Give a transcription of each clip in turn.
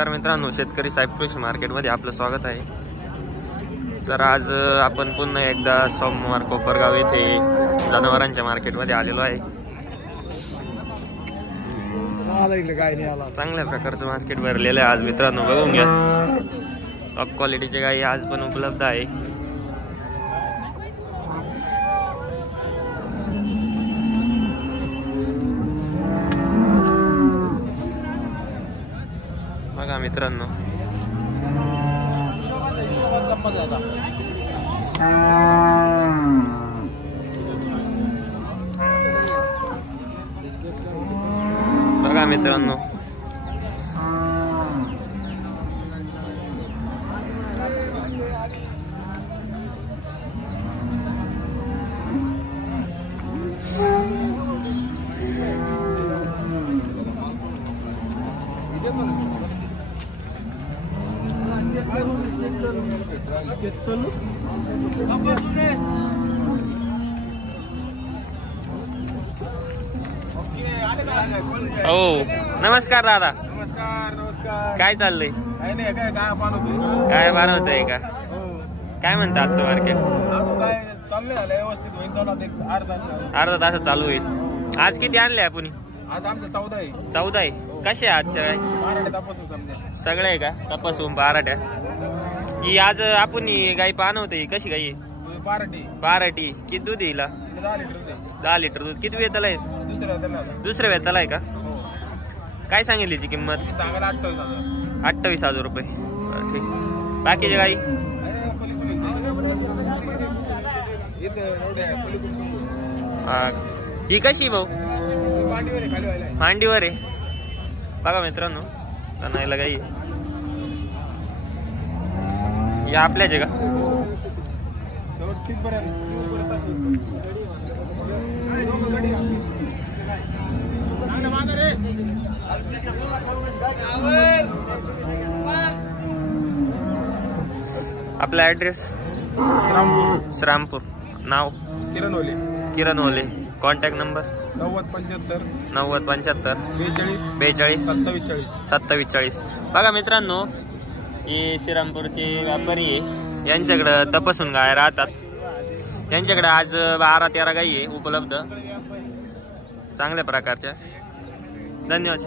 नमस्कार मित्रांनो, शेतकरी साहेब कृषी मार्केटमध्ये आपलं स्वागत आहे। तर आज आपण पुन्हा एकदा सोमवार कोपरगाव येथे जनावरांच्या मार्केटमध्ये आलेलो आहे। चांगल्या प्रकारचं मार्केट भरलेलं आहे आज मित्रांनो, बघून घ्या। टॉप क्वालिटीचे गाई आज पण उपलब्ध आहे। बघा मित्रांनो, बघा मित्रांनो, हो नमस्कार दादा। नमस्कार नमस्कार। काय चाललंय? काय नाही, काय काय बनवतंय का? काय म्हणता आजचं मार्केट? काय चाललंय, झालं व्यवस्थित होईल। चालू अर्धा तास चालू होईल। आज किती आणले आपण? आज आमचं 14 आहे। 14 आहे। कसे आहे आजच्या काय? बाराट्या तपासून समजा सगळे आहे का? तपासून बाराट्या। ही आज आपण गाई पाहणवते, कशी गाई आहे? बाराटी बाराटी। किती दूध येईल? 10 लिटर होते। 10 लिटर दूध। किती वेताला आहे? दुसऱ्या वेताला आहे का? काय सांगितली ती किंमत? सांगायला 28,000। 28,000 रुपये। बरं, ठीक। बाकीच्या गाई? ही कशी भाऊ? मांडीवर आहे। बघा मित्रांनो, बनायला गाई या आपल्याच आहे का? आपला ऍड्रेस? श्रामपूर। नाव? किरण ओले। Contact number? 9075 9075 42 42 27 40। बघा मित्रांनो, ही श्रीरामपूरची व्यापारी आहे। यांच्याकडे तपासून गाय राहतात। यांच्याकडे आज 12-13 गाई आहे उपलब्ध, चांगल्या प्रकारच्या। धन्यवाद।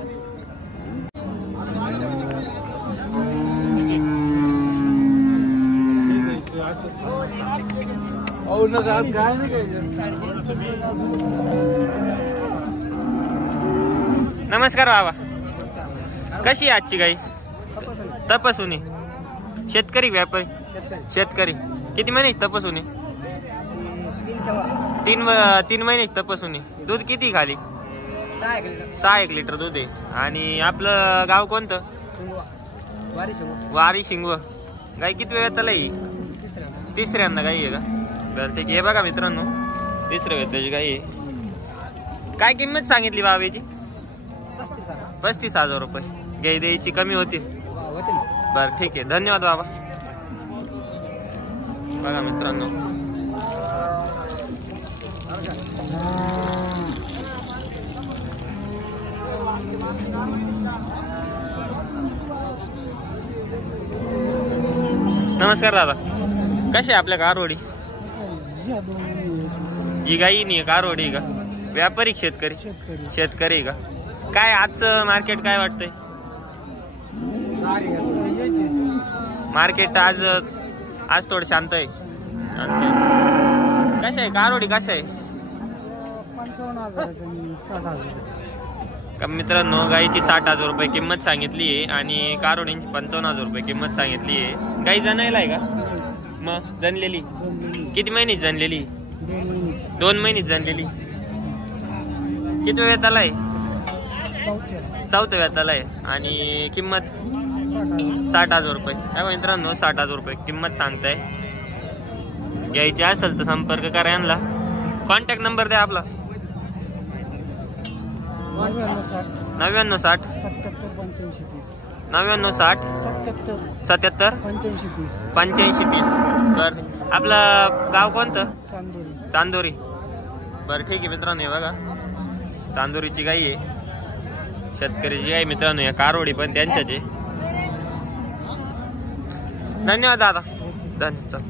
नमस्कार बाबा, कशी आहे आजची गाई? तपासून? शेतकरी व्यापारी? शेतकरी। किती महिन्याची तपासून? 3 महिन्याची तपासून। दूध किती खाली? 6 लिटर दूध आहे। आणि आपलं गाव कोणतं? वारी शिंगव। गाई किती वेळाला आहे? तिसऱ्यांदा गाई आहे का? बरं, ठीक आहे। बघा मित्रांनो, तिसऱ्या वेताची गाई आहे। काय किंमत सांगितली बाबेची? 35,000 रुपये। गाई द्यायची कमी होती? बरं, ठीक आहे। धन्यवाद बाबा। बघा मित्रांनो, नमस्कार दादा, कसे आपल्या कारवडी? ही गाई नाही कारवडी का? व्यापारी शेतकरी? शेतकरी का? काय आजचं मार्केट काय वाटतंय? मार्केट आज थोडं शांत आहे। कशा आहे कारवडी? कशा आहे? 55,000 मित्रांनो, गाईची 60,000 रुपये किंमत सांगितली आहे आणि कारवडींची 55,000 रुपये किंमत सांगितली आहे। गाई जनायला आहे का? मग जनलेली किती महिन्याची जनलेली? 2 महिन्याची जनलेली। किती वेताला आहे? 4थ्या वेताला आहे। आणि किंमत 60,000 रुपये। काय मित्रांनो, 60,000 रुपये किंमत सांगताय। घ्यायची असेल तर संपर्क करा यांना। कॉन्टॅक्ट नंबर द्या आपला। 99 60 99 60 77 85 30। बर, आपलं गाव कोणतं? चांदोरी। बरं, ठीक आहे मित्रांनो, हे बघा चांदोरीची गाई आहे, शेतकरीची गाई मित्रांनो। या कारवडी पण त्यांच्याच आहे। धन्यवाद दादा. धन्यवाद.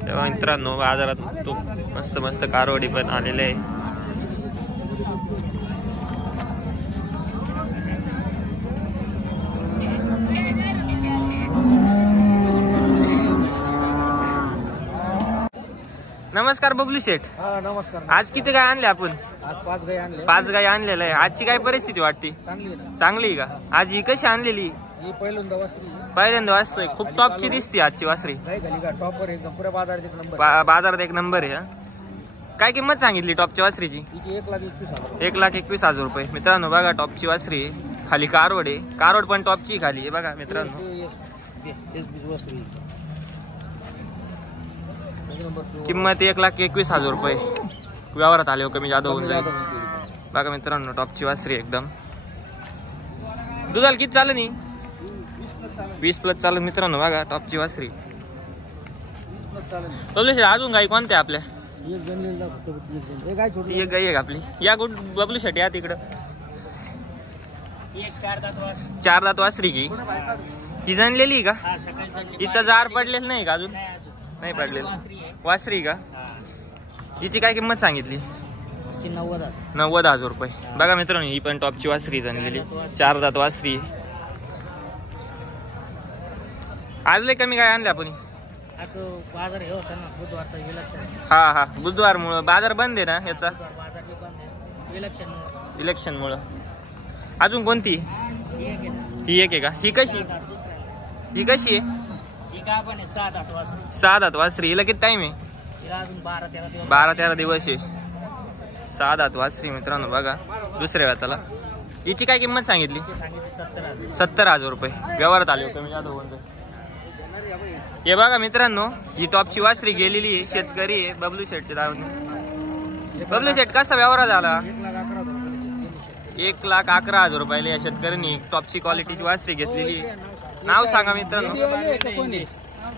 तेव्हा मित्रांनो बाजारात तो मस्त मस्त कारवडी पण आलेले आहे. नमस्कार बबलू शेठ. नमस्कार. आज किती गाय आणले आपण? आज 5 गाय आणले. 5 गाय आणलेलं आहे. आजची काय परिस्थिती वाटते? चांगली आहे. चांगली आहे का? आज ही कशी आणलेली? ही पहिल्यांदा वासरी. पहिल्यांदा वाजतोय. खूप टॉपची दिसते आजची वासरी. गाय झाली का टॉपर एकदम पुऱ्या बाजारात एक नंबर. बाजारात एक नंबर आहे. काय किंमत सांगितली टॉपच्या वासरीची? हिची 1,21,000. 1,21,000 रुपये. मित्रांनो बघा टॉपची वासरी. खाली कारवड आहे. कारवड पण टॉपची खाली आहे बघा मित्रांनो. किंमत 1,21,000 रुपये. व्यवहारात आले हो कमी जादा होऊन जाईल. बघा मित्रांनो टॉपची वासरी एकदम. दुधाला किती चालू नाही? 20+ चालू मित्रांनो. बघा टॉपची वासरी. बबलू अजून गाई कोणत्या आपल्या? एक गाई आहे आपली. या गुड बबलू शेट या तिकडं. 4 दात वासरी की ही जनलेली का? हिचा जार पडलेलं नाही का अजून? नाही पडलेलं. वासरी का? हिची काय किंमत सांगितली? 90,000 रुपये. बघा मित्रांनो ही पण टॉपची वासरी जनलेली. 4 दात वासरी. आज लय कमी काय आणले आपण? हा बुधवार मुळे बाजार बंद आहे ना याचा, इलेक्शन मुळे. अजून कोणती? ही एक आहे का? ही कशी? ही कशी आहे? 6 दात वासरी. हिला किती टाइम आहे? 12-13 दिवस आहे. 6 दात वासरी मित्रांनो बघा दुसऱ्या वेळाला. हिची काय किंमत सांगितली? 70,000 रुपये. व्यवहारात आले कमी जादा होऊन जाईल. हे बघा मित्रांनो ही टॉपची वासरी गेलेली आहे. शेतकरी आहे बबलू शेटच्या दावणी. बबलू शेट कसा व्यवहार झाला? 1,11,000 रुपयाला या शेतकऱ्यांनी टॉपची क्वालिटीची वासरी घेतलेली. नाव सांगा मित्रांनो.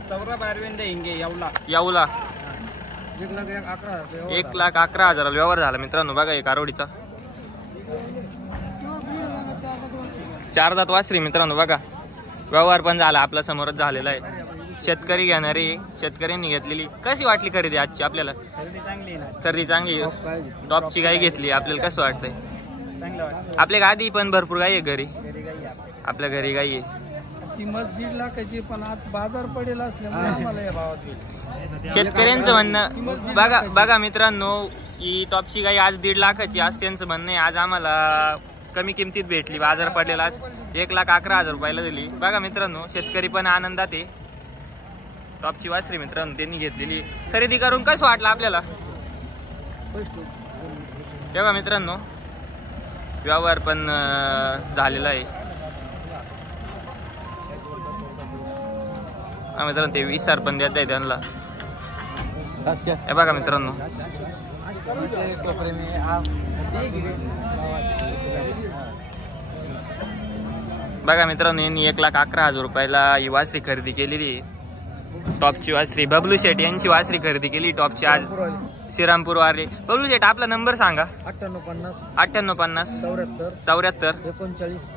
सौरभ अरविंद हिंगे येवला. 1,11,000 व्यवहार झाला मित्रांनो. बघा एक कारवडीचा 4 दात वासरी मित्रांनो. बघा व्यवहार पण झाला आपल्या समोरच झालेला आहे. शेतकरी घेणारे शेतकऱ्यांनी घेतलेली. कशी वाटली खरेदी आजची आपल्याला? खरेदी चांगली. टॉपची गाय घेतली. आपल्याला कसं वाटतंय? आपल्या आधी पण भरपूर गाय आहे घरी. आपल्या घरी गाय आहे. किंमत 1.5 लाखाची पण आज बाजार पडेल असल्यामुळे आम्हाला या भावात. शेतकऱ्यांचं म्हणणं बघा मित्रांनो ही टॉपची गाय आज 1.5 लाखाची. आज त्यांचं म्हणणं आहे आज आम्हाला कमी किमतीत भेटली. बाजार पडलेला आज 1,11,000 रुपयाला दिली. बघा मित्रांनो शेतकरी पण आनंदात आहे. टॉपची वासरी मित्रांनो त्यांनी घेतलेली. खरेदी करून कसं वाटलं आपल्याला? तेव्हा मित्रांनो व्यवहार पण झालेला आहे. मित्रांनो ते 20,000 पण देत आहे त्यांना. हे बघा मित्रांनो बघा मित्रांनो यांनी 1,11,000 रुपयाला ही वासरी खरेदी केलेली. टॉपची वासरी बबलू शेट यांची वासरी खरेदी केली टॉपची आज श्रीरामपूर वाले. बबलू शेट आपला नंबर सांगा. 5850 74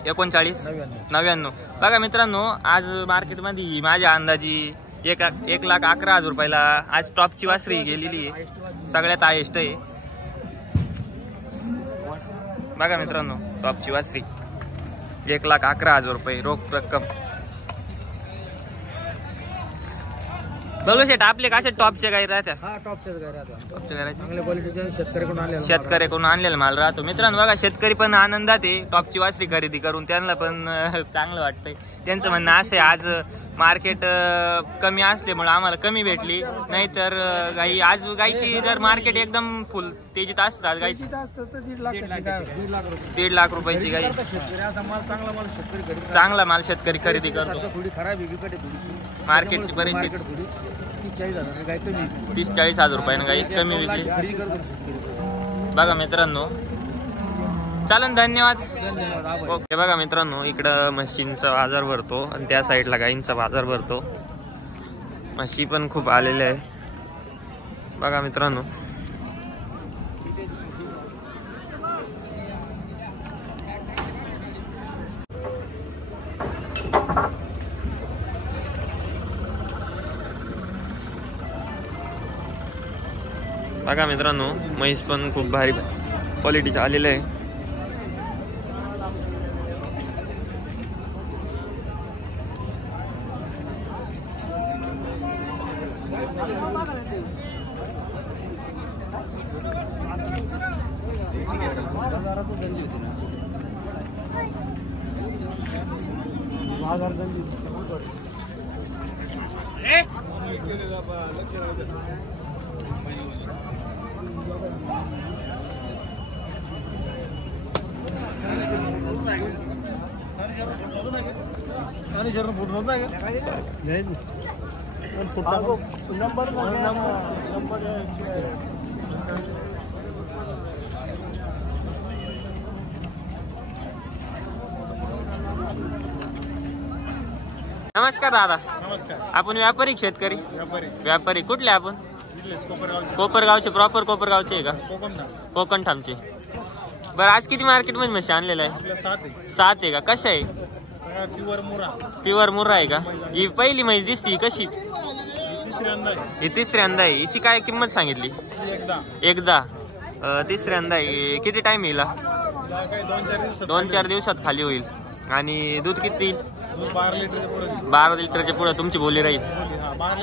39 99. बघा मित्रांनो आज मार्केटमध्ये माझ्या अंदाजी 1,11,000 रुपयाला आज टॉपची वासरी गेलेली आहे. सगळ्यात हायेस्ट आहे. बघा मित्रांनो टॉपची वासरी 1,11,000 रुपये रोख रक्कम. बबलू शेट आपले कसे टॉपचे गाय राहत्या? शेतकऱ्याकडून आणलेला माल राहतो मित्रांनो. बघा शेतकरी पण आनंदात आहे टॉपची वासरी खरेदी करून. त्यांना पण चांगलं वाटतंय. त्यांचं म्हणणं असं आज मार्केट कमी असल्यामुळे आम्हाला कमी भेटली. नाहीतर गाई आज गायची जर मार्केट एकदम फुल तेजीत असतात गायची 1.5 लाख रुपयाची गाई. चांगला माल शेतकरी खरेदी करतो. मार्केटची परिस्थिती 30-40 रुपयानं गाई कमी विकली. बघा मित्रांनो चालन. धन्यवाद. ओके. बघा मित्रांनो इकडं म्हशींचा बाजार भरतो आणि त्या साईडला गाईंचा बाजार भरतो. म्हशी पण खूप आलेले आहे. बघा मित्रांनो बघा मित्रांनो, म्हैस पण खूप भारी क्वालिटीचं आलेलं आहे. नमस्कार दादा. नमस्कार. आपण व्यापारी की शेतकरी? व्यापारी. व्यापारी. कुठले आपण? कोपरगावचे. कोपरगावचे. प्रॉपर कोपरगावचे आहे का? कोकण ठामचे. बरं, आज किती मार्केट मध्ये म्हशी आणलेलं आहे? 7 आहे का? कशा आहे? प्युअर मुरा. प्युअर मुर्रा आहे का? ही पहिली म्हैस दिसती, ही कशी? ही तिसऱ्यांदा आहे. हिची काय किंमत सांगितली? एकदा. तिसऱ्यांदा आहे. किती टाइम येईल? 2-4 दिवसात खाली होईल. आणि दूध किती? 12 लिटरच्या पुढे तुमची बोली राहील. 12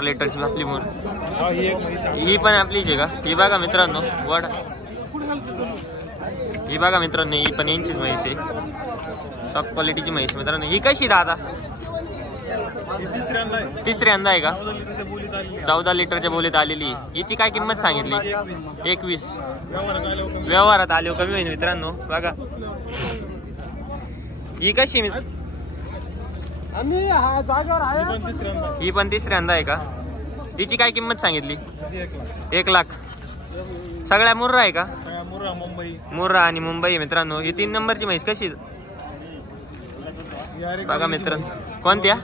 लिटरची आपली मोर. ही पण आपलीच आहे का? ही बघा मित्रांनो, वड. ही बघा मित्रांनो, ही पण यांचीच म्हैस आहे. टॉप क्वालिटीची म्हैस मित्रांनो. ही कशी दादा? तिसऱ्यांदा आहे का? 14 लिटरच्या बोलीत आलेली. हिची काय किंमत सांगितली? 21. व्यवहारात आले कमी होईल मित्रांनो. बघा ही कशी? ही पण तिसऱ्यांदा आहे का? हिची काय किंमत सांगितली? 1 लाख. सगळ्या मुर्रा आहे का? मुर्रा आणि मुंबई मित्रांनो. ही 3 नंबरची म्हैस कशी? बघा मित्रांनो. कोणत्या?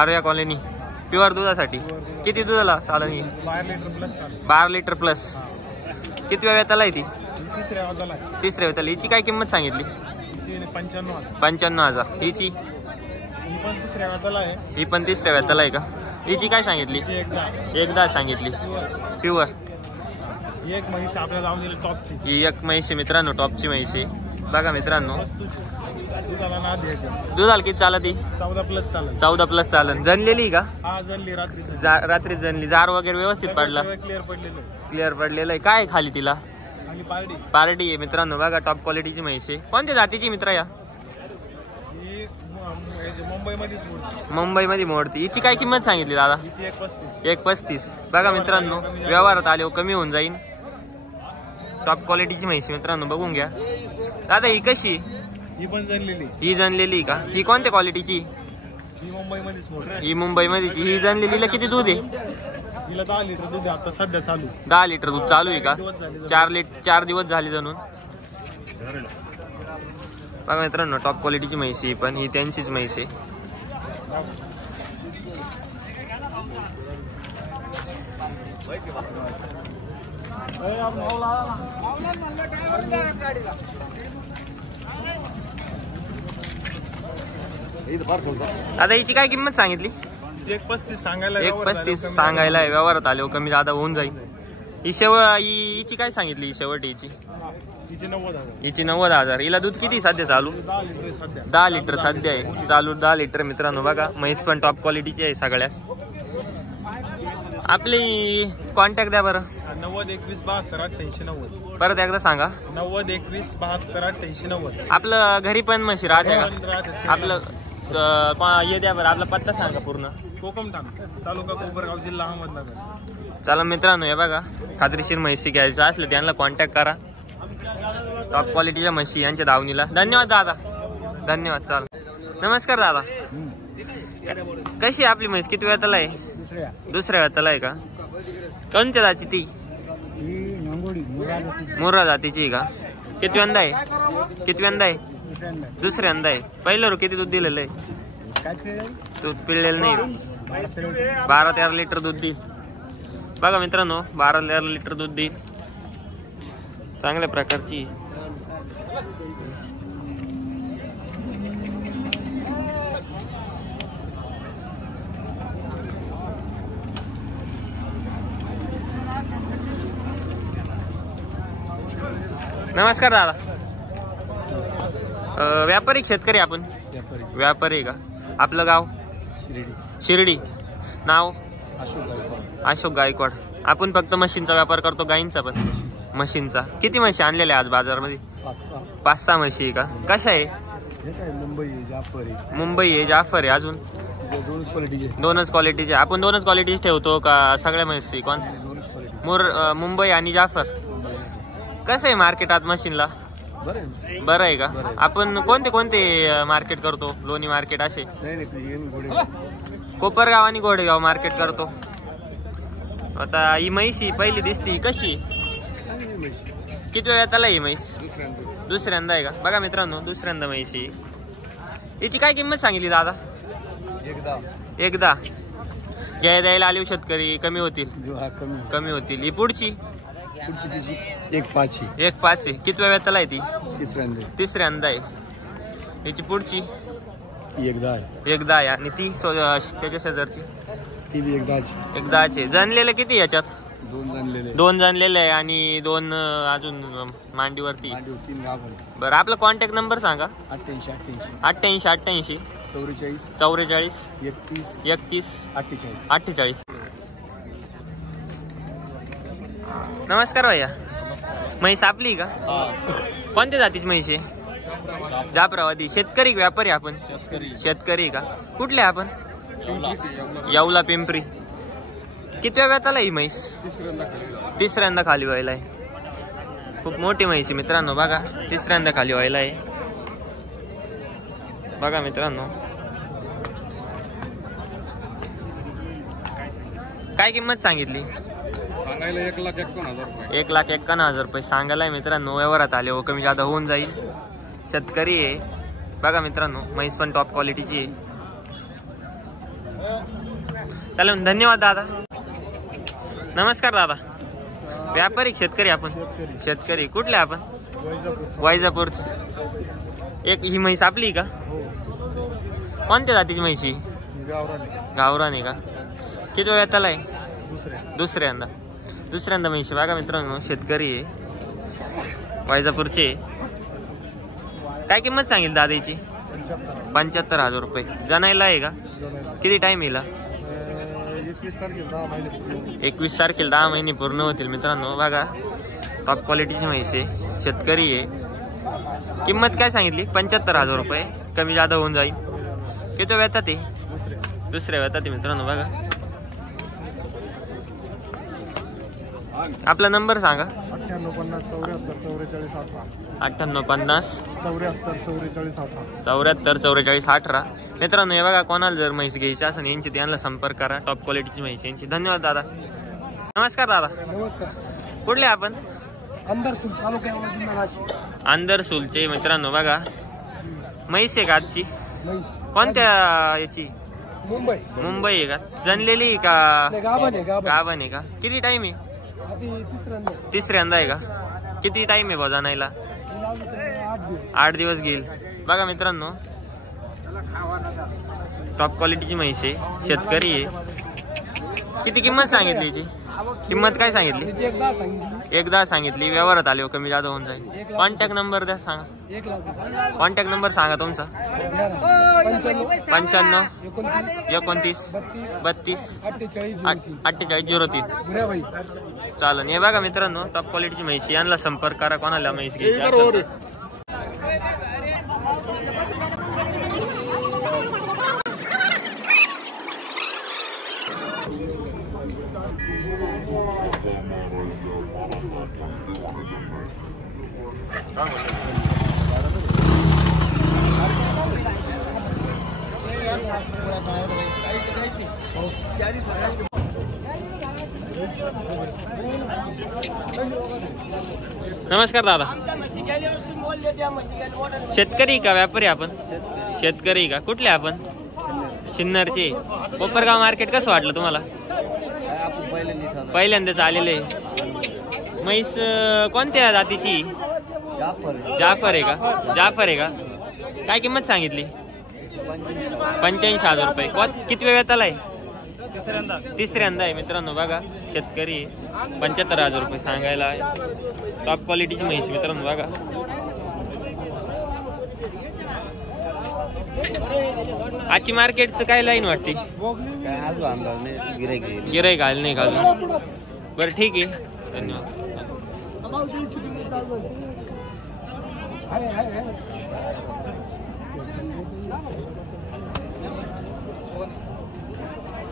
आर्या कॉलनी. प्युअर दुधासाठी. किती दुधाला चालेल? 12 लिटर प्लस. किती वेळाला आहे ती? तिसऱ्या वेळाला. हिची काय किंमत सांगितली? 55,000. हिची? ही पण तिसऱ्या वेळाला आहे का? हिची काय सांगितली? एकदा सांगितली. प्युअर. ही एक म्हैस मित्रांनो, टॉपची म्हैस आहे. बघा मित्रांनो, दुधाला किती चालत? 14 प्लस चालन. जनलेली का? रात्री जनली. जार वगैरे व्यवस्थित पडला? क्लिअर पडलेलं आहे. काय खाली तिला? पार्टी आहे मित्रांनो. बघा टॉप क्वालिटीची म्हैस आहे. कोणत्या जातीची मित्र? या मुंबईमध्ये मोडती. हिची काय किंमत सांगितली दादा? 1.35. बघा मित्रांनो, व्यवहारात आले कमी होऊन जाईल. टॉप क्वालिटीची म्हैस मित्रांनो, बघून घ्या. दादा ही कशी? ही जनलेली का? ही कोणत्या क्वालिटीची? ही मुंबईमध्येची. ही जनलेलीला किती दूध आहे? 10 लिटर दूध चालू आहे का? 4 दिवस झाले जणून. बघा मित्रांनो, टॉप क्वालिटीची म्हैस आहे. पण ही त्यांचीच म्हैस आहे. आता हिची काय किंमत सांगितली? 1.35 सांगायला आहे. व्यवहारात आले कमी जादा होऊन जाईल. हिची काय सांगितली? ही शेवट हिची 90,000. हिला दूध किती सध्या चालू? 10 लिटर सध्या आहे चालू. 10 लिटर मित्रांनो. बघा म्हैस पण टॉप क्वालिटीची आहे सगळ्यास. आपली कॉन्टॅक्ट द्या बरं. 90-21-72-88-90. परत एकदा सांगा. 90-21-72-88-90. आपलं घरी पण म्हशी राहते का? आपलं ये द्या बरं. आपला पत्ता सांगा पूर्ण. कोकमठाण, तालुका कोपरगाव, जिल्हा अहमदनगर. चला मित्रांनो, हे बघा खात्रीशीर म्हशी घ्यायचं असलं त्यांना कॉन्टॅक्ट करा. टॉप क्वालिटीच्या म्हशी यांच्या दावणीला. धन्यवाद दादा. धन्यवाद. चाल. नमस्कार दादा. कशी आपली म्हैस? किती वेळाला आहे? दुसऱ्या वेळाला आहे का? कोणत्या जाती ती? मुर्रा जातीची आहे का? किती वेंदा आहे? दुसऱ्यांदा आहे. पहिलं किती दूध दिलेलं आहे? दूध पिळलेलं नाही. 12-13 लिटर दूध देईल. बघा मित्रांनो, 12-13 लिटर दूध देईल. चांगल्या प्रकारची. नमस्कार दादा. व्यापारी शेतकरी आपण? व्यापारी आहे का? आपलं गाव? शिर्डी. नाव? अशोक गायकवाड. आपण फक्त म्हशींचा व्यापार करतो, गाईंचा पण? म्हशींचा. किती म्हशी आणलेल्या आज बाजारमध्ये? 5-6 म्हशी आहे का? कशा आहे? मुंबई आहे, जाफर आहे. अजून? दोनच क्वालिटीचे. आपण दोनच क्वालिटीचे ठेवतो का सगळ्या म्हशी? कोण? मुंबई आणि जाफर. कसं आहे मार्केट आज मशीनला? बरं आहे का? आपण कोणते कोणते मार्केट करतो? लोणी मार्केट असे? कोपरगाव आणि घोडेगाव मार्केट करतो. आता ही म्हैशी पहिली दिसती कशी? किती वेळा त्याला ही म्हैस? दुसऱ्यांदा आहे का? बघा मित्रांनो, दुसऱ्यांदा म्हैशी. याची काय किंमत सांगितली दादा? एकदा घ्यायला द्यायला आले शेतकरी कमी होतील? कमी होतील. ही पुढची? 1.5 आहे. किती वेळा त्याला आहे ती? तिसऱ्यांदा आहे. याची पुढची? एकदा आहे. आणि ती त्याच्या शेजारची? ती बी एकदाचे. जनलेलं किती याच्यात? 2 जनलेले आहे आणि 2 अजून मांडीवरती. बरं, आपला कॉन्टॅक्ट नंबर सांगा. 88 44 31 48. नमस्कार भैया. म्हैस आपली का? कोणत्या जातीची म्हैस आहे? जाफराबादी. शेतकरी व्यापारी आपण? शेतकरी का? कुठले आपण? येवला पिंपरी. किती वेळा त्याला ही म्हैस? तिसऱ्यांदा खाली व्हायला आहे. खूप मोठी म्हैस आहे मित्रांनो. बघा, तिसऱ्यांदा खाली व्हायला आहे. बघा मित्रांनो, काय किंमत सांगितली? 1,51,000 रुपये सांगायला आहे मित्रांनो. व्यवहारात आले हो कमी जादा होऊन जाईल. शेतकरी आहे. बघा मित्रांनो, म्हैस पण टॉप क्वालिटीची आहे. चालेल, धन्यवाद दादा. नमस्कार दादा. व्यापारी शेतकरी आपण? शेतकरी. कुठले आपण? वैजापूरचे. एक ही म्हैस आपली का? कोणत्या जातीची म्हैशी? गावरान आहे का? किती वेळा त्याला आहे? दुसऱ्यांदा म्हैशी. बघा मित्रांनो, शेतकरी आहे, वैजापूरचे. काय किंमत सांगितली दादाची? 75,000 रुपये. जनायला आहे का? किती टाइम येईल? 21 तारखेला 10 महिने पूर्ण होतील मित्रांनो. बघा, टॉप क्वालिटीची म्हैस आहे, शेतकरी आहे. किंमत काय सांगितली? 75,000 रुपये. कमी जादा होऊन जाईल. किती वेळात ते? दुसऱ्या वेळात मित्रांनो. बघा, आपला नंबर सांगा. 9850 74 44 18. मित्रांनो, हे बघा, कोणाला जर म्हैस घ्यायची असेल यांची त्यांना संपर्क करा. टॉप क्वालिटीची म्हैस यांची. धन्यवाद दादा. नमस्कार दादा. नमस्कार. कुठले आपण? अंदरसूल तालुक्यामध्ये. अंदरसूलचे मित्रांनो. बघा, म्हैस आहे का आजची? कोणत्या याची? मुंबई आहे का? जनलेली का? गाभण आहे का? किती टाइम आहे? तिसऱ्यांदा आहे का? किती टाइम आहे भाऊ जाणायला? 8 दिवस घेईल. बघा मित्रांनो, टॉप क्वालिटीची म्हैस आहे, शेतकरी आहे. किती किंमत सांगितली याची? किंमत काय सांगितली? एकदा सांगितली. व्यवहारात आले हो कमी जादा होऊन जाईल. कॉन्टॅक्ट नंबर द्या, सांगा. कॉन्टॅक्ट नंबर सांगा तुमचा. 95 29 32 48 03. चालन. हे बघा मित्रांनो, टॉप क्वालिटीची म्हैशी. यांना संपर्क करा कोणाला म्हैस घ्यायची असेल. नमस्कार दादा. शेतकरी का व्यापारी आपण? शेतकरी का? कुठले आपण? सिन्नरचे. कोपरगाव मार्केट कसं वाटलं तुम्हाला? पहिल्यांदाच आलेले. म्हैस कोणत्या जातीची? जाफर आहे का? जाफर आहे का? काय किंमत सांगितली? 85,000 रुपये. किती वेळ त्याला आहे? तिसऱ्यांदा आहे मित्रांनो. बघा, शेतकरी 75,000 रुपये सांगायला आहे. टॉप क्वालिटीची म्हैस मित्रांनो बघा. आजची मार्केटचं काय लाईन वाटते? काय अजून अंदाज नाही, गिऱ्हाईक गिराईक आलं नाही का अजून? बरं ठीक आहे, धन्यवाद.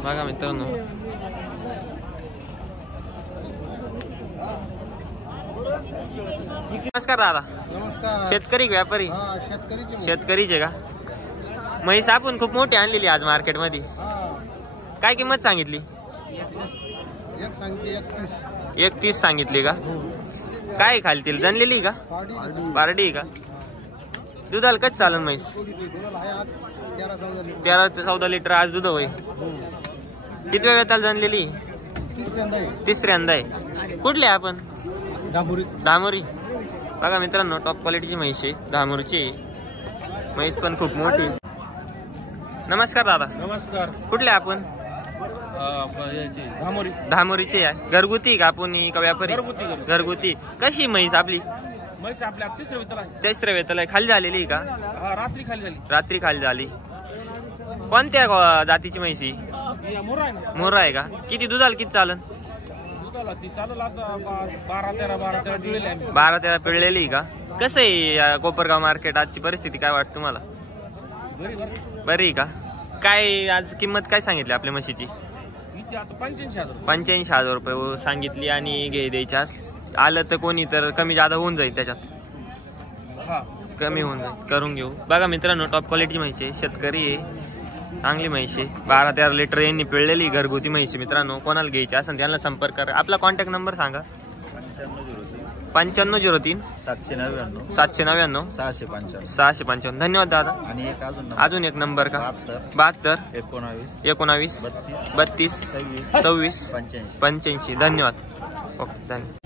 बघा मित्रांनो नमस्कार दादा. नमस्कार. शेतकरी का व्यापारी? हा, शेतकरीचे शेतकरीचे का? म्हैस आपण खूप मोठी आणलेली आज मार्केट मध्ये. काय किंमत सांगितली? एक सांगते 31 सांगितली का? काय खालतील जनलेली का? पारडी का? दुधाला कच चालन म्हैस? 13-14 लिटर आज दूध होय. किती वेळाला जनलेली? तिसऱ्यांदा आहे. कुठले आपण? धामोरी. बघा मित्रांनो टॉप क्वालिटीची म्हैस आहे, धामोरीची म्हैस पण खूप मोठी. नमस्कार दादा. नमस्कार. कुठले आपण? धामोरीचे आहे. घरगुती का आपण का व्यापारी? घरगुती. कशी म्हैस आपली? म्हैस आपल्या तिसऱ्या वेताला खाली झालेली का? रात्री खाली झाली. रात्री खाली झाली. कोणत्या जातीची म्हैसी? मोरा आहे का? किती दुधाला किती चालन? 12-13 पिळलेली का? कसं आहे कोपरगाव मार्केट आजची परिस्थिती काय वाटत तुम्हाला? बरी का? काय आज किंमत काय सांगितली आपल्या म्हशीची? 85,000 रुपये सांगितली आणि घे द्यायच्या. आलं तर कोणी तर कमी जादा होऊन जाईल, त्याच्यात कमी होऊन जाईल, करून घेऊ. बघा मित्रांनो टॉप क्वालिटी म्हैस आहे, शेतकरी आहे, चांगली म्हैस आहे. 12-13 लिटर यांनी पिळलेली घरगुती म्हैस मित्रांनो. कोणाला घ्यायची असेल त्यांना संपर्क करा. आपला कॉन्टॅक्ट नंबर सांगा. 9503 799 655. धन्यवाद दादा. आणि अजून एक नंबर का? 72 19 32 26 85. धन्यवाद. ओके, धन्यवाद.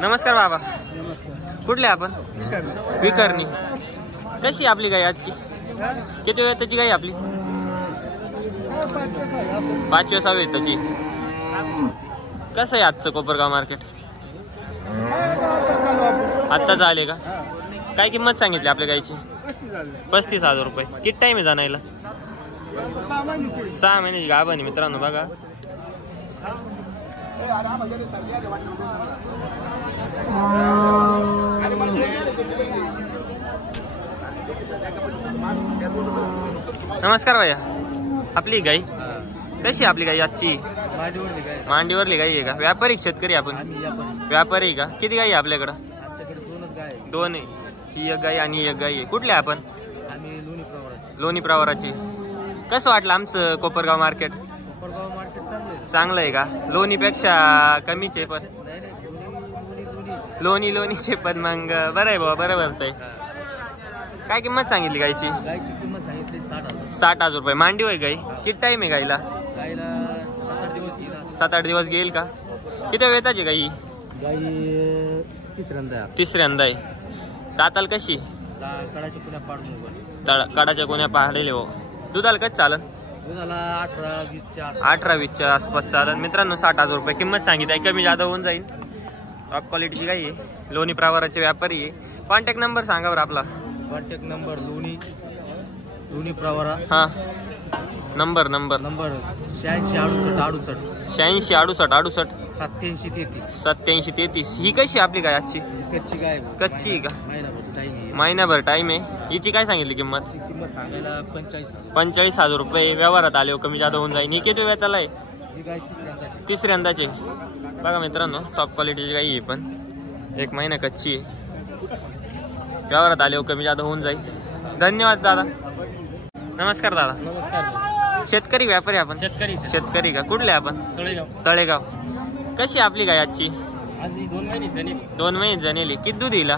नमस्कार बाबा. कुठले आपण? विकरणी. कशी आपली गाय आजची? किती वेळ त्याची गाय आपली? 5व्या-6व्या वेताची. कसं आहे आजचं कोपरगाव मार्केट? आत्ता झाले का? काय किंमत सांगितली आपल्या गायची? 35,000 रुपये. किती टाइम आहे जाणायला? 6 महिन्याची गाभण मित्रांनो. बघा नमस्कार भैया. आपली गाई कशी? आपली गाई आजची मांडीवरली गाई आहे का? व्यापारी शेतकरी आपण? व्यापारी का? किती गाई आहे आपल्याकडं? 2 आहे. ही एक गाई आणि एक गाई आहे. कुठले आपण? लोणी प्रवाराची. कसं वाटलं आमचं कोपरगाव मार्केट? चांगलं आहे का? लोणीपेक्षा कमीच आहे पण लोणीचे पण मग बरं आहे बाबा, बरं भरतंय. काय किंमत सांगितली गायची? 60,000 रुपये. मांडी होय गाई? किती टाइम आहे गाईला? 7-8 दिवस घेईल का? किती वेताची गाई? तिसऱ्यांदा आहे. दाताल कशी? कडाच्या कोण्या पाडले हो. दुधाला कच चालन? 18-20च्या आसपास चालन मित्रांनो. 60,000 रुपये किंमत सांगितली आहे, कमी जादा होऊन जाईल. टॉप क्वालिटीची गाई आहे, लोणी प्रवाराचे व्यापारी आहे. कॉन्टॅक्ट नंबर सांगा बरं आपला. कॉन्टॅक्ट नंबर लोणी प्रवारा. हां नंबर 86 68 68 86 68 68 87 33 87 33. ही कशी आपली काय आजची? कच्ची गाय कच्ची आहे का? टाइम महिनाभर टाइम आहे. हिची काय सांगितली किंमत? किंमत सांगायला 45,000 रुपये. व्यवहारात आले कमी जादा होऊन जाईल. ही किती वेळाला आहे? ही गाय तिसऱ्यांदाची. तिसऱ्यांदाचे. बघा मित्रांनो टॉप क्वालिटीची गाई आहे पण 1 महिना कच्ची आहे. व्यवहारात आले कमी जादा होऊन जाईल. धन्यवाद दादा. नमस्कार दादा. नमस्कार. शेतकरी व्यापारी आपण? शेतकरी का? कुठले आपण? तळेगाव. कशी आपली गाय आजची? आज 2 महिने झाले. 2 महिने जणेली. किती दूध येईल?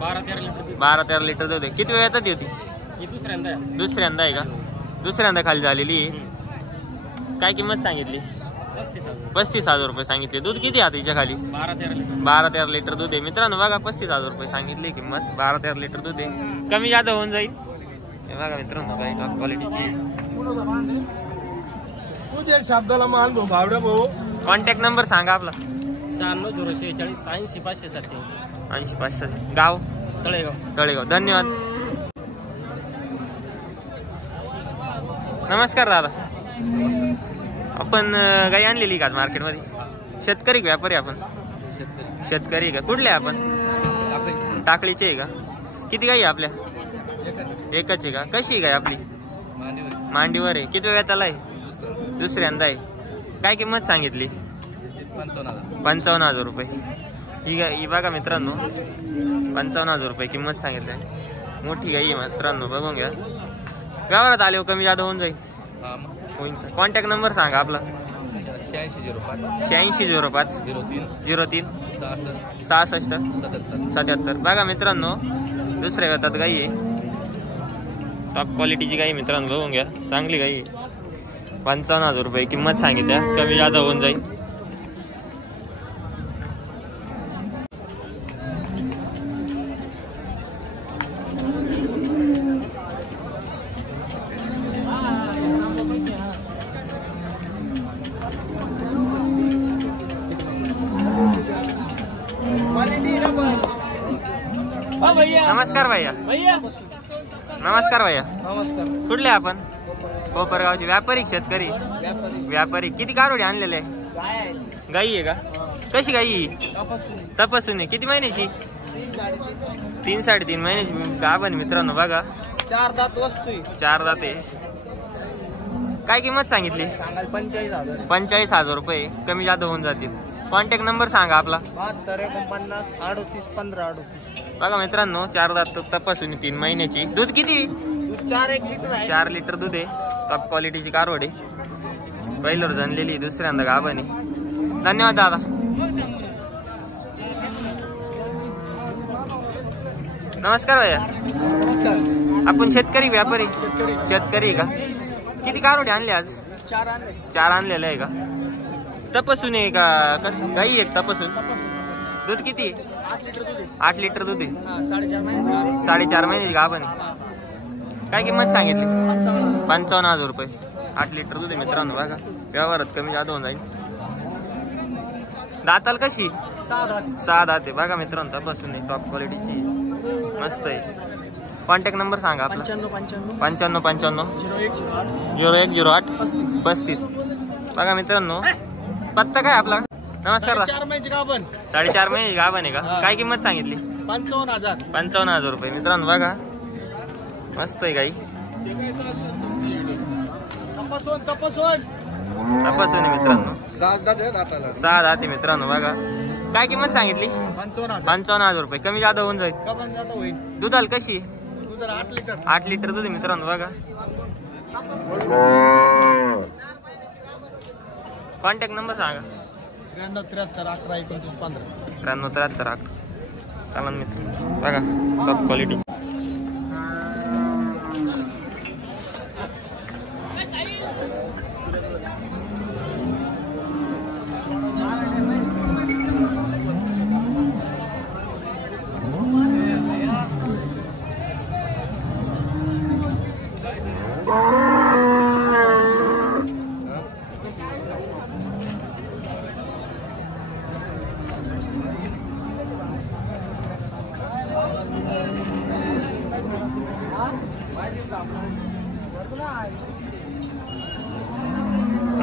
12-13 लिटर. 12-13 लिटर दूध आहे. किती वेळ येतात होती? ही दुसऱ्यांदा आहे. दुसऱ्यांदा आहे का? दुसऱ्यांदा खाली झालेली आहे. काय किंमत सांगितली? 35,000 रुपये सांगितले. दूध किती आहे तिच्या खाली? 12-13 लिटर. 12-13 लिटर दूध आहे. मित्रांनो बघा 35,000 रुपये सांगितली किंमत. 12-13 लिटर दूध आहे. कमी जादा होऊन जाईल. हे बघा मित्रांनो काही टॉप क्वालिटीची आहे. शब्दाला मान भावड्या भाऊ. कॉन्टॅक्ट नंबर सांगा आपला. 96 046 80 587. 80 500. गाव? तळेगाव. धन्यवाद. नमस्कार दादा. आपण गाई आणलेली का मार्केटमध्ये? शेतकरी व्यापारी आपण? शेतकरी का? कुठले आपण? टाकळीचे आहे का? किती गाई आपल्या? एकच आहे का? कशी गाय आपली? मांडीवर आहे. किती वेळात आलाय? दुसऱ्यांदा आहे. काय किंमत सांगितली? 55,000 रुपये. ही बघा मित्रांनो 55,000 रुपये किंमत सांगितली. मोठी गाई आहे मित्रांनो बघून घ्या. व्यवहारात आले कमी जादा होऊन जाईल. कॉन्टॅक्ट नंबर सांगा आपला. 86 05 03 66 77. बघा मित्रांनो दुसऱ्या वेळात गाई आहे. टॉप क्वालिटीची गाई मित्रांनो बघून घ्या. चांगली गाई आहे. 55,000 रुपये किंमत सांगितल्या. कमी जादा होऊन जाईल. नमस्कार भैया. नमस्कार भैया. नमस्कार. कुठले आपण? कोपरगावचे. व्यापारी शेतकरी? व्यापारी. किती कारोडी आणलेले? गाई आहे का? कशी गाई? तपासून आहे. किती महिन्याची? 3-3.5 महिन्याची गाभण मित्रांनो बघा. 4 दात वस्तू. 4 दाते. काय किंमत सांगितली? 45,000 रुपये. कमी जादा होऊन जातील. कॉन्टॅक्ट नंबर सांगा आपला. 72 49 38 15 38. बघा मित्रांनो 4 दात तपासून 3 महिन्याची. दूध किती? 4 लिटर आहे. 4 लिटर दूध आहे. टॉप क्वालिटीची कारवड आहे. पहिल्यावर जनलेली दुसऱ्यांदा गाभण आहे. धन्यवाद दादा. नमस्कार भैया. नमस्कार. आपण शेतकरी व्यापारी? शेतकरी का? किती कारवडे आणले आज? 4 आणले. 4 आणलेलं आहे का? तपासून आहे का? कसं गाई एक तपासून? दूध किती? 8 लिटर दूध आहे. 4.5 महिन्याची गाभण आहे. काय किंमत सांगितली? 55,000 रुपये. 8 लिटर दूध आहे मित्रांनो बघा. व्यवहारात कमी जादा होऊन जाईल. दाताल कशी? 6 दात आहे. बघा मित्रांनो तपासून आहे. टॉप क्वालिटीची मस्त आहे. कॉन्टॅक्ट नंबर सांगा आपला. 55 55 0108 35. बघा मित्रांनो पत्ता काय आपला? नमस्कार. 4 महिन्याची गाभण. 4.5 महिन्याची गाभण आहे का? काय किंमत सांगितली? 55,000. 55,000 रुपये. मित्रांनो बघा मस्त आहे गाई. तपासून आहे मित्रांनो. 6 दात आहे दाताला. 6 दात आहे मित्रांनो बघा. काय किंमत सांगितली? 55,000 रुपये. कमी जादा होऊन जाईल. दुधाल कशी? 8 लिटर. 8 लिटर दूध आहे मित्रांनो बघा. कॉन्टॅक्ट नंबर सांगा. 93 11 29 15. 93 73 11. चला मित्र बघा टॉप क्वालिटी.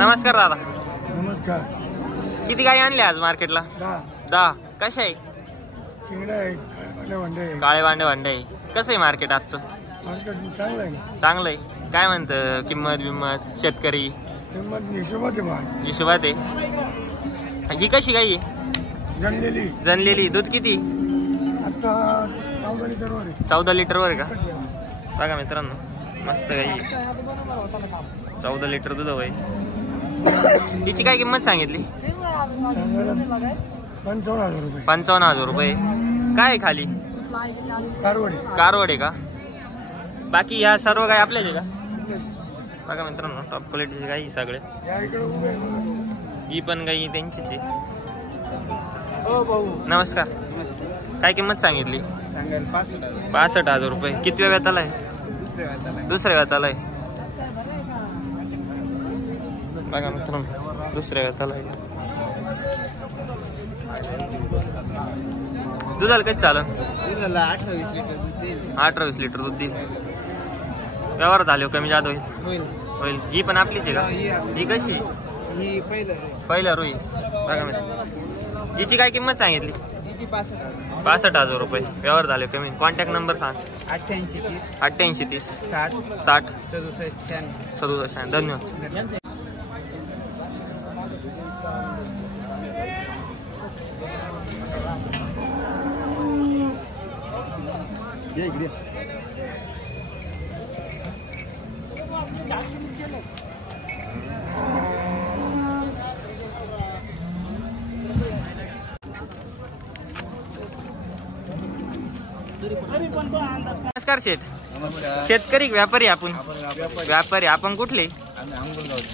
नमस्कार दादा. नमस्कार. किती गाई आणल्या आज मार्केटला? 10. कशा आहे? शिंगडा आहे, काळे वांडे आहे. काळे वांडे वांडे. कसं आहे मार्केट आजचं? मार्केट चांगलं आहे. चांगलं आहे. काय म्हणतं किंमत बिंमत शेतकरी? किंमत हिशोबात आहे भाव. हिशोबात आहे. ही कशी गाई आहे? जनलेली जनलेली. दूध किती? आता 14 लिटरवर आहे. 14 लिटरवर का? बघा मित्रांनो, मस्त गाई आहे. 14 लिटर दूध होय. तिची काय किंमत सांगितली? 55,000 रुपये. 55,000 रुपये. काय आहे खाली? कारवडे. कारवडे का? बाकी ह्या सर्व गाय आपल्याच आहे का? बघा मित्रांनो, टॉप क्वालिटीची गाई सगळे. या इकडे उभे आहे. ही पण गाई त्यांचीच आहे. हो भाऊ. नमस्कार. काय किंमत सांगितली? सांगाल 65,000. 65,000 रुपये. किती वेताला आहे? दुसऱ्या वेताला आहे. बघा मित्रांनो, दुसऱ्या वेताला आहे. दुधाला काही चालन? 18-20 लिटर दूध देईल. 18-20 लिटर दूध देईल. व्यवहार झाले कमी जादा होईल. होईल. ही पण आपलीच आहे का? ही कशी? ही पहिला रुई. बघा मित्रांनो, हिची काय किंमत सांगितली? 65,000 रुपये. व्यवहार झाले कमी. कॉन्टॅक्ट नंबर सांग. 88 30 60 67. धन्यवाद. नमस्कार शेठ. शेतकरी व्यापारी आपण? व्यापारी. आपण कुठले?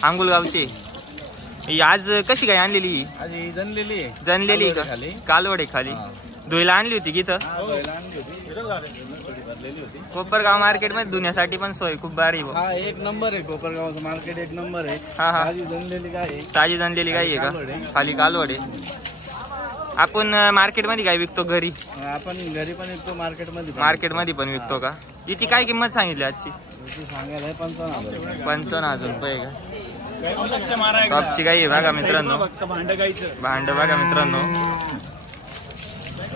अंगुलगावचे. आज कशी काय आणलेली? जनलेली का? कालवडे खाली. धुईला आणली होती की इथं? कोपरगाव मार्केट मध्ये धुण्यासाठी पण सोय खूप भारी. एक नंबर आहे. कोपरगावचं मार्केट एक नंबर आहे. ताजी जनलेली गाय आहे का? खाली कालवडे. आपण मार्केट मध्ये काय विकतो? घरी आपण घरी पण विकतो, मार्केट मध्ये पण विकतो का? हिची काय किंमत सांगितली आजची? सांगायला 55,000 रुपये का? टॉपची गाई आहे बघा मित्रांनो. भांड बघा मित्रांनो.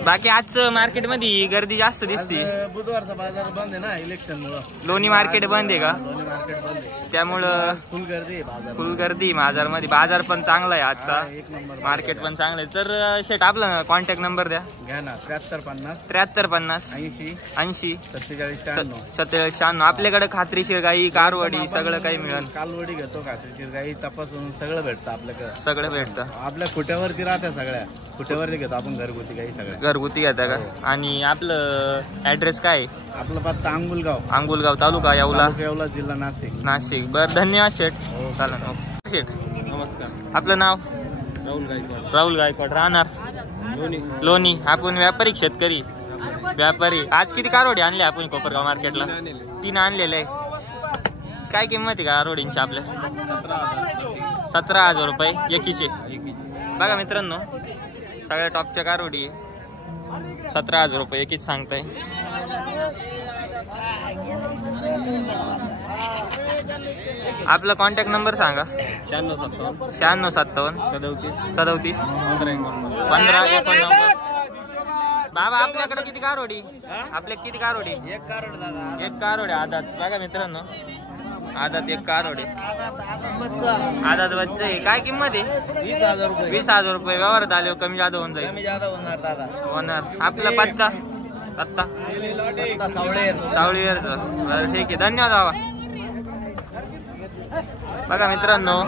बाकी आज मार्केट मध्ये गर्दी जास्त दिसते. बुधवारचा बाजार बंद आहे ना, इलेक्शन मुळे. लोणी मार्केट बंद आहे का? मार्केट बंद आहे, त्यामुळं फुल गर्दी आहे बाजार. फुल गर्दी बाजार मध्ये. बाजार पण चांगला आहे आजचा. एक नंबर मार्केट पण चांगलं आहे. तर शेट आपला कॉन्टॅक्ट नंबर द्या. घ्या ना. 7350 5350 80 80 47 96. 47 96. आपल्याकडे खात्रीशीर गाई, कारवडी सगळं काही मिळेल. कालवडी घेतो, खात्रीशीर गाई तपासून सगळं भेटतं आपल्याकडे. सगळं भेटतं. आपल्या खुट्यावरती राहत्या सगळ्या. खुट्यावरती घेतो आपण घरगुती गाई सगळ्या. घरगुती घेता का? आणि आपलं ऍड्रेस काय? आपलं पत्ता अंगुलगाव, अंगुलगाव तालुका येवला, जिल्हा नाशिक. नाशिक. बरं, धन्यवाद शेठ. चालेल. ओके शेठ. नमस्कार. आपलं नाव? राहुल गायकवाड. राहुल गायकवाड. राहणार लोणी. आपण व्यापारी शेतकरी व्यापारी. आज किती कारवडी आणले आपण कोपरगाव मार्केटला? 3 आणलेले आहे. काय किंमत आहे कारवडींची आपल्या? 17,000 रुपये एकीचे. बघा मित्रांनो, सगळ्या टॉपच्या कारवडी 17,000 रुपये एकीच सांगताय. आपला कॉन्टॅक्ट नंबर सांगा. 9657 37 15 19. बाबा आपल्याकडे किती कारवडी? आपल्या किती कारवडी? एक कारवडी आदात. बघा मित्रांनो, आदात एक कारवडी. आदात बच्चा आहे. काय किंमत आहे? 20,000 रुपये. 20,000 रुपये. व्यवहारात आले कमी जादा होऊन जाईल. होणार. आपला पत्ता? सावळीवरचा. बरं ठीक आहे. धन्यवाद बाबा. बघा मित्रांनो,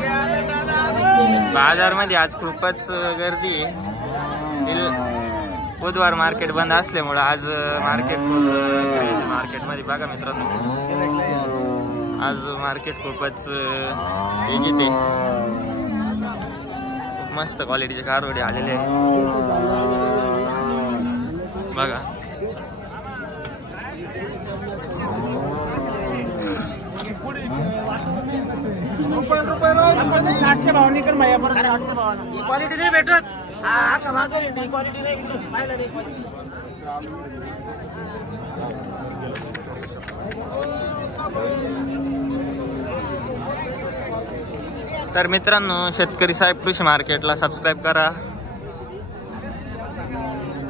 बाजारमध्ये आज खूपच गर्दी आहे. बुधवार मार्केट बंद असल्यामुळे आज मार्केटमध्ये बघा मित्रांनो, आज मार्केट खूपच तेजीत आहे. खूप मस्त क्वालिटीचे कारवडे आलेले आहे बघा. क्वालिटी नाही भेटत. क्वालिटी नाही. तर मित्रांनो, शेतकरी साहेब कृषी मार्केटला सबस्क्राईब करा.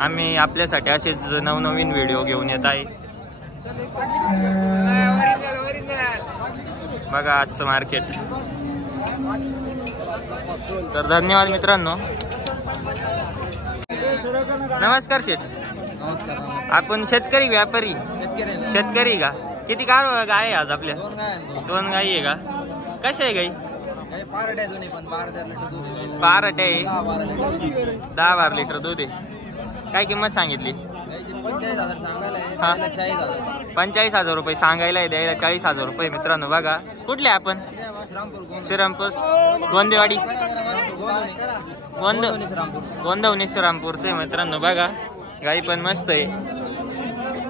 आम्ही आपल्यासाठी असेच नवनवीन व्हिडिओ घेऊन येत आहे. बघा आजचं मार्केट. तर धन्यवाद मित्रांनो. नमस्कार शेठ. आपण शेतकरी व्यापारी? शेतकरी का? किती गाय आहे आज आपल्या? 2 गाई आहे का? कशा आहे गाई? पारट आहे. 10-12 लिटर दूध आहे. काय किंमत सांगितली? 45,000 रुपये सांगायला आहे, द्यायला 40,000 रुपये. मित्रांनो बघा, कुठले आपण? श्रीरामपूर गोंदेवाडी, गोंदवणे श्रीरामपूरचे. मित्रांनो बघा, गाई पण मस्त आहे.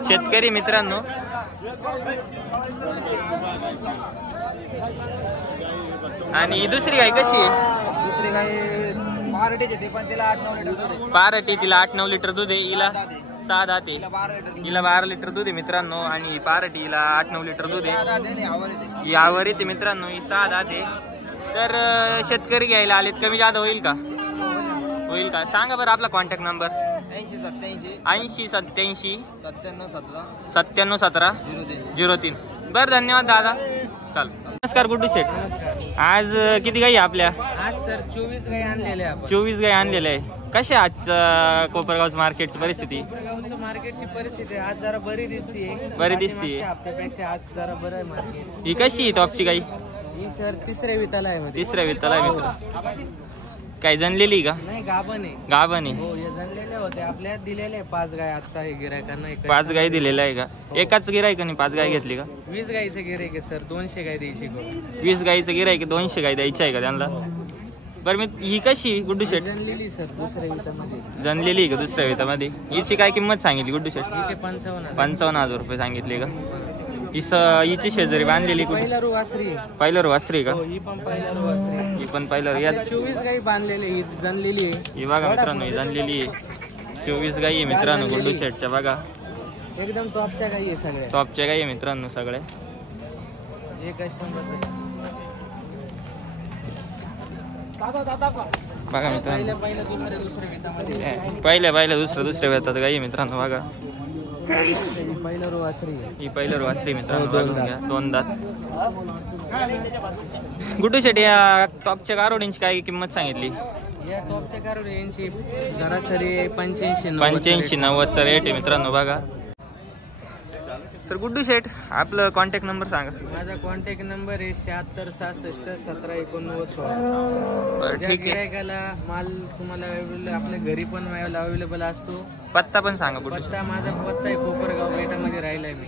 शेतकरी मित्रांनो. आणि दुसरी गाय कशी आहे? दुसरी गाय पारटी, तिला 8-9 लिटर दूध आहे. हिला 6 दात आहे. हिला 12 लिटर दूध आहे मित्रांनो. आणि पारटी हिला 8-9 लिटर दूध आहे. यावर येते मित्रांनो. ही 6 दात आहे. तर शेतकरी घ्यायला आलेत, कमी जादा होईल का? होईल का? सांगा बरं आपला कॉन्टॅक्ट नंबर. 8087 97 17 03. बरं, धन्यवाद दादा. चाल. नमस्कार गुड्डू शेठ. आज किती गाई आपल्या? आज सर 24 गाई आणलेल्या आपण. 24 गाई आणलेल्या आहे. कशा आज कोपरगावचं मार्केटची परिस्थिती? कोपरगावचं मार्केटची परिस्थिती आज जरा बरी दिसतीये. बरी दिसतीये. हप्त्यापेक्षा आज जरा बरं आहे मार्केट. ही कशी आहे टॉपची गाई? ही सर तिसऱ्या विताला आहे. तिसऱ्या वित्ताला आहे मित्र. काय जनलेली का? नाही, गाभण आहे. गाभण आहे. हो, हे जनलेले होते आपल्या दिलेले 5 गाय. आता हे गिरायकांना 5 गाई दिलेल्या आहे का? एकाच गिरायकाने 5 गाय घेतली का? 20 गाईचं गिरायक आहे सर. 200 गाय द्यायची. 20 गाईचं गिरायक, 200 गाय द्यायची आहे का त्यांना? बरं, मी ही कशी गुड्डू शेठ? जनलेली सर दुसऱ्या वितामध्ये. जनलेली का दुसऱ्या वितामध्ये? हिची काय किंमत सांगितली गुड्डू शेठ? हिचे 55,000. 55,000 रुपये सांगितले का? हिची शेजारी बांधलेली कुठे? पहिला रू वासरी. पहिलं वासरी का? ही पण पहिला रू वासरी. ही पण पहिलं. यात 24 गाई बांधलेली. ही जनलेली आहे. ही बघा मित्रांनो, ही जनलेली आहे. 24 गाई आहे मित्रांनो गुड्डू शेठच्या. बघा एकदम टॉपच्या गाई आहे सगळ्या. टॉपच्या गाई आहे मित्रांनो सगळ्या. हे कस्टमर बघा मित्रांनो, पहिल्या दुसऱ्या वितामध्ये. पहिल्या दुसऱ्या वेतात गाई मित्रांनो. बघा पहिला रू वासरी. ही पहिलं वासरी मित्रांनो. बघून घ्या, 2 दात. गुड्डू शेठ, या टॉपच्या गारोडींची काय किंमत सांगितली? या टॉपच्या कारण यांची सरासरी 85-90चा रेट आहे मित्रांनो. बघा. तर गुड्डू शेठ, आपलं कॉन्टॅक्ट नंबर सांगा. माझा कॉन्टॅक्ट नंबर आहे 76 66 17 89 16. बरं, ठीक आहे. गिरायकाला माल तुम्हाला आपल्या घरी पण अवेलेबल असतो. पत्ता पण सांगा गुड्डू शेठ. पत्ता माझा पत्ता आहे कोपरगाव पेठामध्ये राहिलाय मी.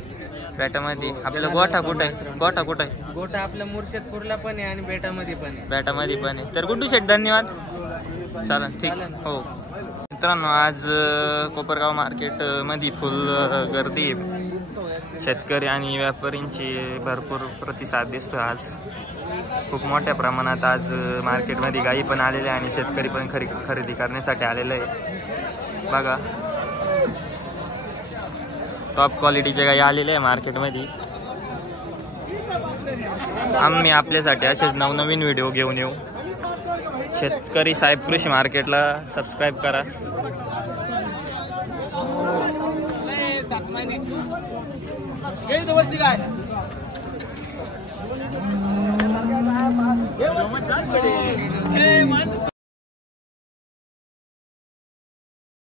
बेटामध्ये. आपल्याला गोठा कुठं आहे? गोठा कुठं आहे? गोठा आपल्या मुर्शेदपूरला पण आहे आणि बेटामध्ये पण आहे. बेटामध्ये पण आहे. तर गुड्डू शेठ धन्यवाद. चालेल, ठीक. हो मित्रांनो, आज कोपरगाव मार्केट मध्ये फुल गर्दी आहे. शेतकरी आणि व्यापाऱ्यांची भरपूर प्रतिसाद दिसतो. आज खूप मोठ्या प्रमाणात आज मार्केटमध्ये गाई पण आलेल्या आणि शेतकरी पण खरेदी करण्यासाठी आलेले आहे. बघा, टॉप क्वालिटीच्या गाई आलेल्या आहे मार्केटमध्ये. आम्ही आपल्यासाठी असेच नवनवीन व्हिडिओ घेऊन येऊ. शेतकरी साहेब कृषी मार्केटला सबस्क्राईब करा. वरती काय